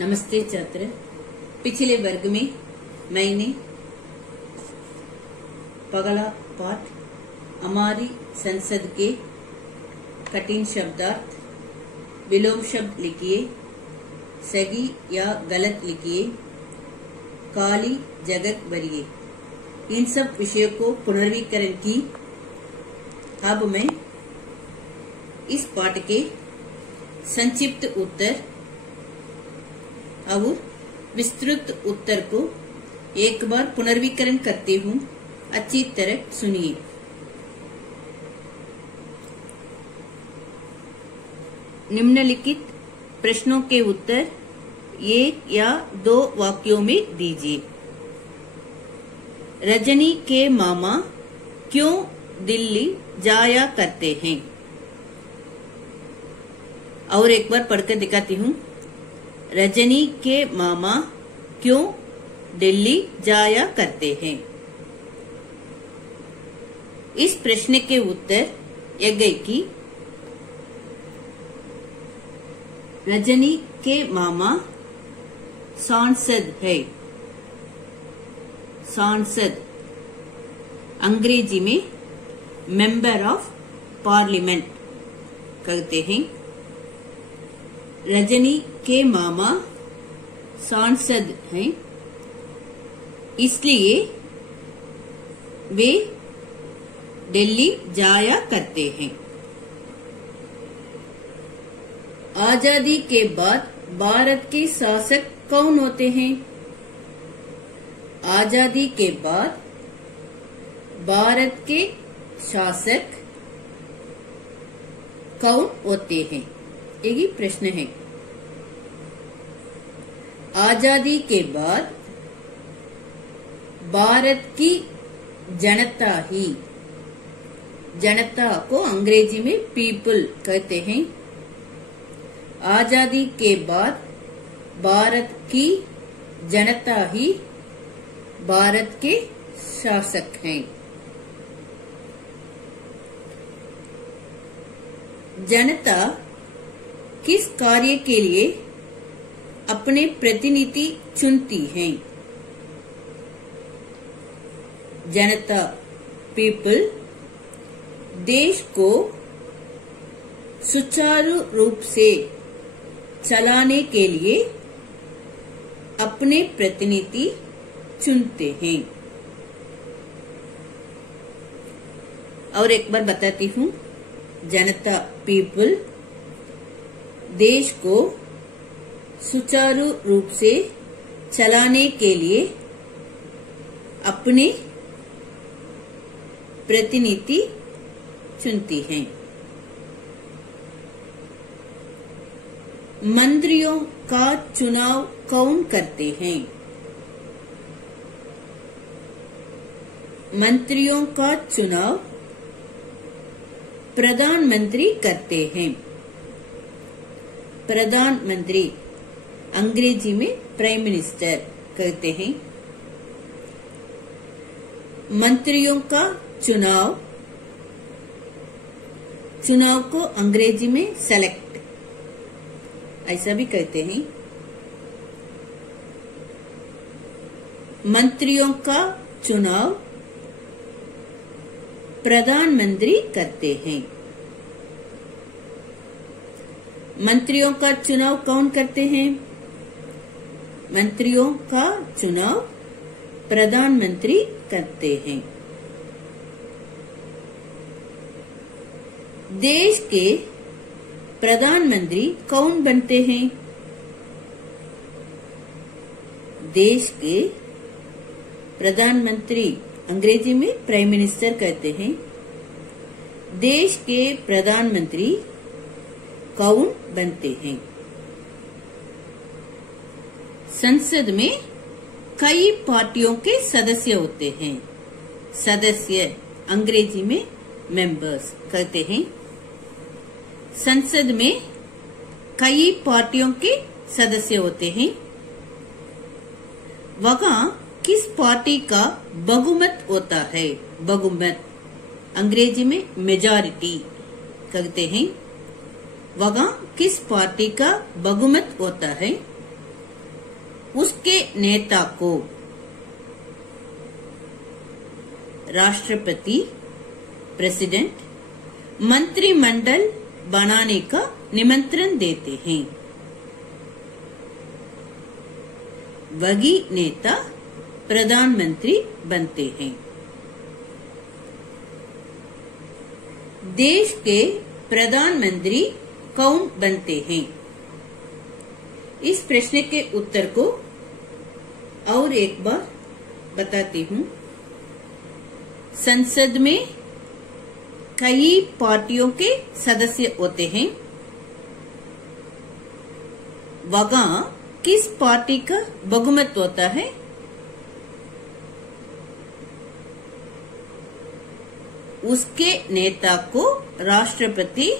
नमस्ते छात्र। पिछले वर्ग में मैंने पगला पाठ हमारी संसद के कठिन शब्दार्थ, विलोम शब्द लिखिए, सही या गलत लिखिए, काली जगत भरिए, इन सब विषयों को पुनर्वीकरण की। अब मैं इस पाठ के संक्षिप्त उत्तर और विस्तृत उत्तर को एक बार पुनर्वीकरण करती हूँ, अच्छी तरह सुनिए। निम्नलिखित प्रश्नों के उत्तर एक या दो वाक्यों में दीजिए। रजनी के मामा क्यों दिल्ली जाया करते हैं? और एक बार पढ़कर दिखाती हूँ। रजनी के मामा क्यों दिल्ली जाया करते हैं? इस प्रश्न के उत्तर यह गए कि रजनी के मामा सांसद है। सांसद अंग्रेजी में मेंबर ऑफ पार्लियामेंट कहते हैं। रजनी के मामा सांसद हैं, इसलिए वे दिल्ली जाया करते हैं। आजादी के बाद भारत के शासक कौन होते हैं? आजादी के बाद भारत के शासक कौन होते हैं? यही प्रश्न है। आजादी के बाद भारत की जनता ही, जनता को अंग्रेजी में पीपल कहते हैं। आजादी के बाद भारत की जनता ही भारत के शासक हैं। जनता किस कार्य के लिए अपने प्रतिनिधि चुनती है? जनता पीपल देश को सुचारू रूप से चलाने के लिए अपने प्रतिनिधि चुनते हैं। और एक बार बताती हूँ। जनता पीपल देश को सुचारू रूप से चलाने के लिए अपने प्रतिनिधि चुनती हैं। मंत्रियों का चुनाव कौन करते हैं? मंत्रियों का चुनाव प्रधानमंत्री करते हैं। प्रधानमंत्री अंग्रेजी में प्राइम मिनिस्टर कहते हैं। मंत्रियों का चुनाव, चुनाव को अंग्रेजी में सेलेक्ट ऐसा भी कहते हैं। मंत्रियों का चुनाव प्रधानमंत्री करते हैं। मंत्रियों का चुनाव कौन करते हैं? मंत्रियों का चुनाव प्रधानमंत्री करते हैं। देश के प्रधानमंत्री कौन बनते हैं? देश के प्रधानमंत्री अंग्रेजी में प्राइम मिनिस्टर कहते हैं। देश के प्रधानमंत्री कौन बनते हैं? संसद में कई पार्टियों के सदस्य होते हैं। सदस्य अंग्रेजी में मेंबर्स कहते हैं। संसद में कई पार्टियों के सदस्य होते हैं। वहाँ किस पार्टी का बहुमत होता है? बहुमत अंग्रेजी में मेजॉरिटी कहते हैं। वहाँ किस पार्टी का बहुमत होता है? उसके नेता को राष्ट्रपति प्रेसिडेंट मंत्रिमंडल बनाने का निमंत्रण देते हैं। वही नेता प्रधानमंत्री बनते हैं। देश के प्रधानमंत्री कौन बनते हैं? इस प्रश्न के उत्तर को और एक बार बताती हूँ। संसद में कई पार्टियों के सदस्य होते हैं। वहां किस पार्टी का बहुमत होता है? उसके नेता को राष्ट्रपति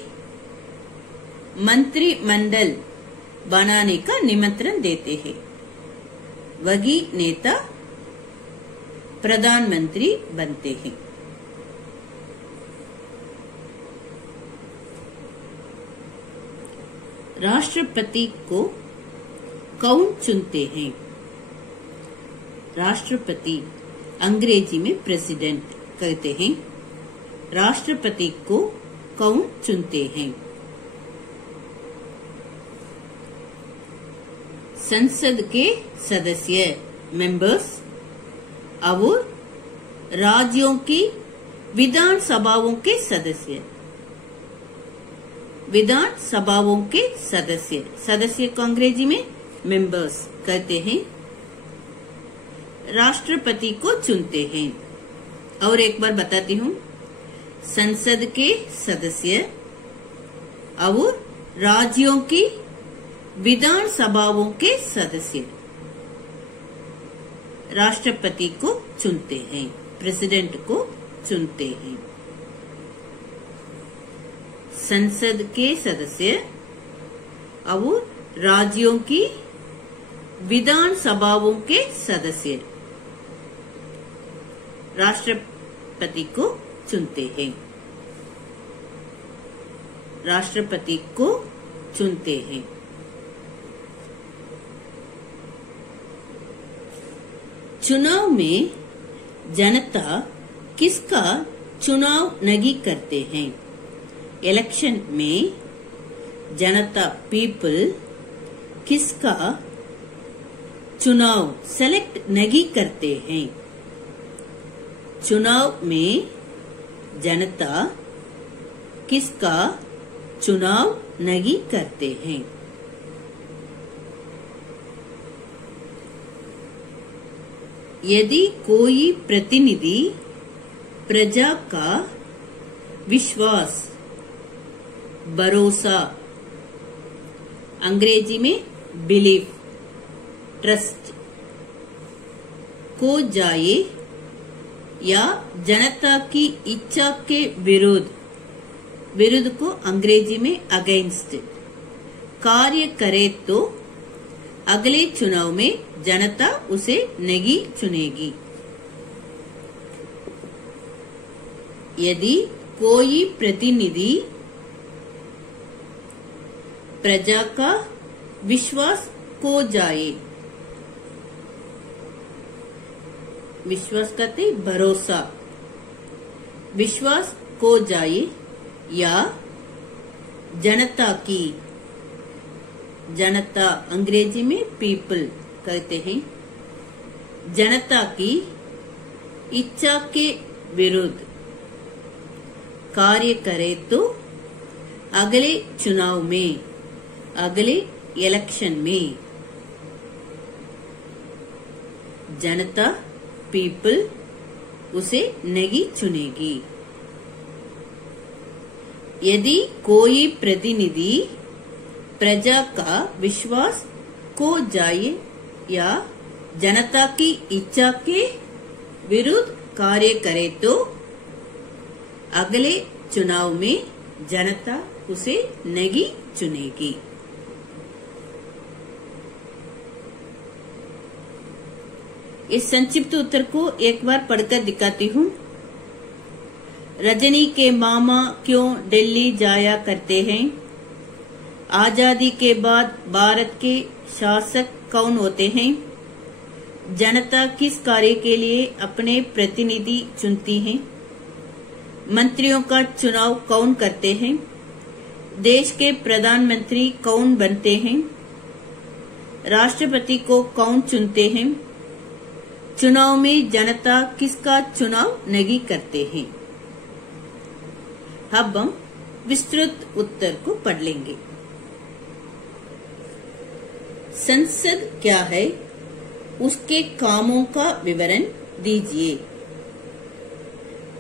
मंत्रिमंडल बनाने का निमंत्रण देते हैं। वही नेता प्रधानमंत्री बनते हैं। राष्ट्रपति को कौन चुनते हैं? राष्ट्रपति अंग्रेजी में प्रेसिडेंट कहते हैं। राष्ट्रपति को कौन चुनते हैं? संसद के सदस्य मेंबर्स और राज्यों की विधानसभाओं के सदस्य। विधानसभाओं के सदस्य को अंग्रेजी में मेंबर्स कहते हैं। राष्ट्रपति को चुनते हैं। और एक बार बताती हूँ। संसद के सदस्य और राज्यों की विधानसभाओं के सदस्य राष्ट्रपति को चुनते हैं, प्रेसिडेंट को चुनते हैं। संसद के सदस्य और राज्यों की विधानसभाओं के सदस्य राष्ट्रपति को चुनते हैं। राष्ट्रपति को चुनते हैं। चुनाव में जनता किसका चुनाव नहीं करते हैं? इलेक्शन में जनता पीपल किसका चुनाव सेलेक्ट नहीं करते हैं? चुनाव में जनता किसका चुनाव नहीं करते हैं? यदि कोई प्रतिनिधि प्रजा का विश्वास, भरोसा, अंग्रेजी में बिलीफ, ट्रस्ट को जाए या जनता की इच्छा के विरुद्ध को अंग्रेजी में अगेंस्ट कार्य करे तो अगले चुनाव में जनता उसे नहीं चुनेगी। यदि कोई प्रतिनिधि प्रजा का विश्वास खो जाए, विश्वास कहते भरोसा, विश्वास खो जाए या जनता की, जनता अंग्रेजी में पीपल कहते हैं, जनता की इच्छा के विरुद्ध कार्य करे तो अगले चुनाव में, अगले इलेक्शन में जनता पीपल उसे नहीं चुनेगी। यदि कोई प्रतिनिधि प्रजा का विश्वास खो जाए या जनता की इच्छा के विरुद्ध कार्य करे तो अगले चुनाव में जनता उसे नहीं चुनेगी। इस संक्षिप्त उत्तर को एक बार पढ़कर दिखाती हूँ। रजनी के मामा क्यों दिल्ली जाया करते हैं? आजादी के बाद भारत के शासक कौन होते हैं? जनता किस कार्य के लिए अपने प्रतिनिधि चुनती है? मंत्रियों का चुनाव कौन करते हैं? देश के प्रधानमंत्री कौन बनते हैं? राष्ट्रपति को कौन चुनते हैं? चुनाव में जनता किसका चुनाव नहीं करते हैं? अब हम विस्तृत उत्तर को पढ़ लेंगे। संसद क्या है? उसके कामों का विवरण दीजिए।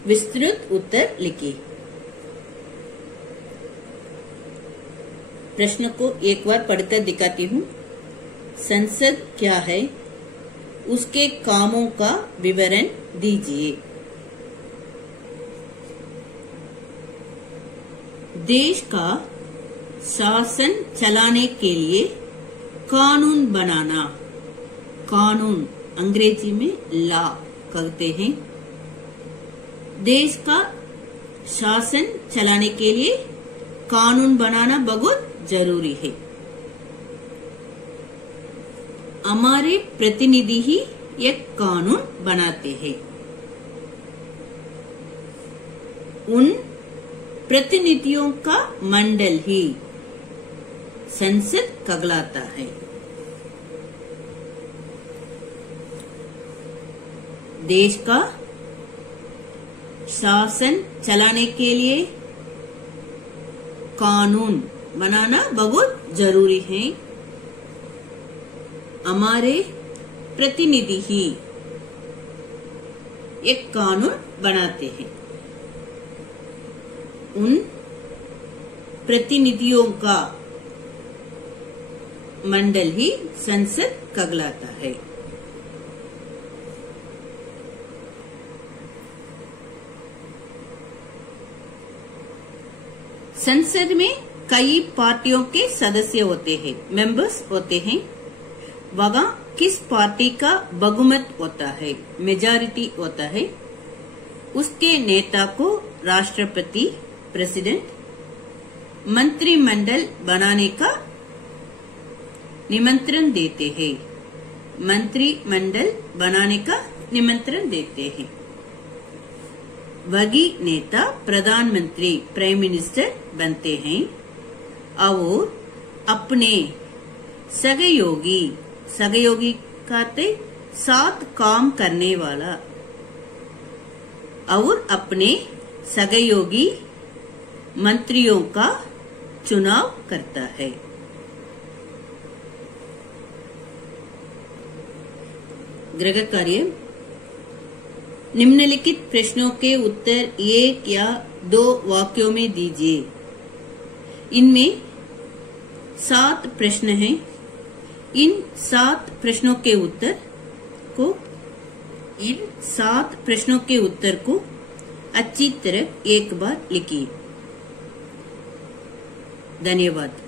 विस्तृत उत्तर लिखिए। प्रश्न को एक बार पढ़कर दिखाती हूँ। संसद क्या है? उसके कामों का विवरण दीजिए। देश का शासन चलाने के लिए कानून बनाना, कानून अंग्रेजी में लॉ कहते हैं। देश का शासन चलाने के लिए कानून बनाना बहुत जरूरी है। हमारे प्रतिनिधि ही एक कानून बनाते हैं। उन प्रतिनिधियों का मंडल ही संसद कहलाता है। देश का शासन चलाने के लिए कानून बनाना बहुत जरूरी है। हमारे प्रतिनिधि ही एक कानून बनाते हैं। उन प्रतिनिधियों का मंडल ही संसद कहलाता है। संसद में कई पार्टियों के सदस्य होते हैं, मेंबर्स होते हैं। वहां किस पार्टी का बहुमत होता है, मेजॉरिटी होता है, उसके नेता को राष्ट्रपति, प्रेसिडेंट मंत्रिमंडल बनाने का निमंत्रण देते हैं। मंत्रिमंडल बनाने का निमंत्रण देते हैं। वही नेता प्रधानमंत्री, प्राइम मिनिस्टर बनते हैं और अपने सहयोगी, सहयोगी कहते साथ काम करने वाला, और अपने सहयोगी मंत्रियों का चुनाव करता है। गृह कार्य। निम्नलिखित प्रश्नों के उत्तर एक या दो वाक्यों में दीजिए। इनमें 7 प्रश्न हैं। इन 7 प्रश्नों के उत्तर को अच्छी तरह एक बार लिखिए। धन्यवाद।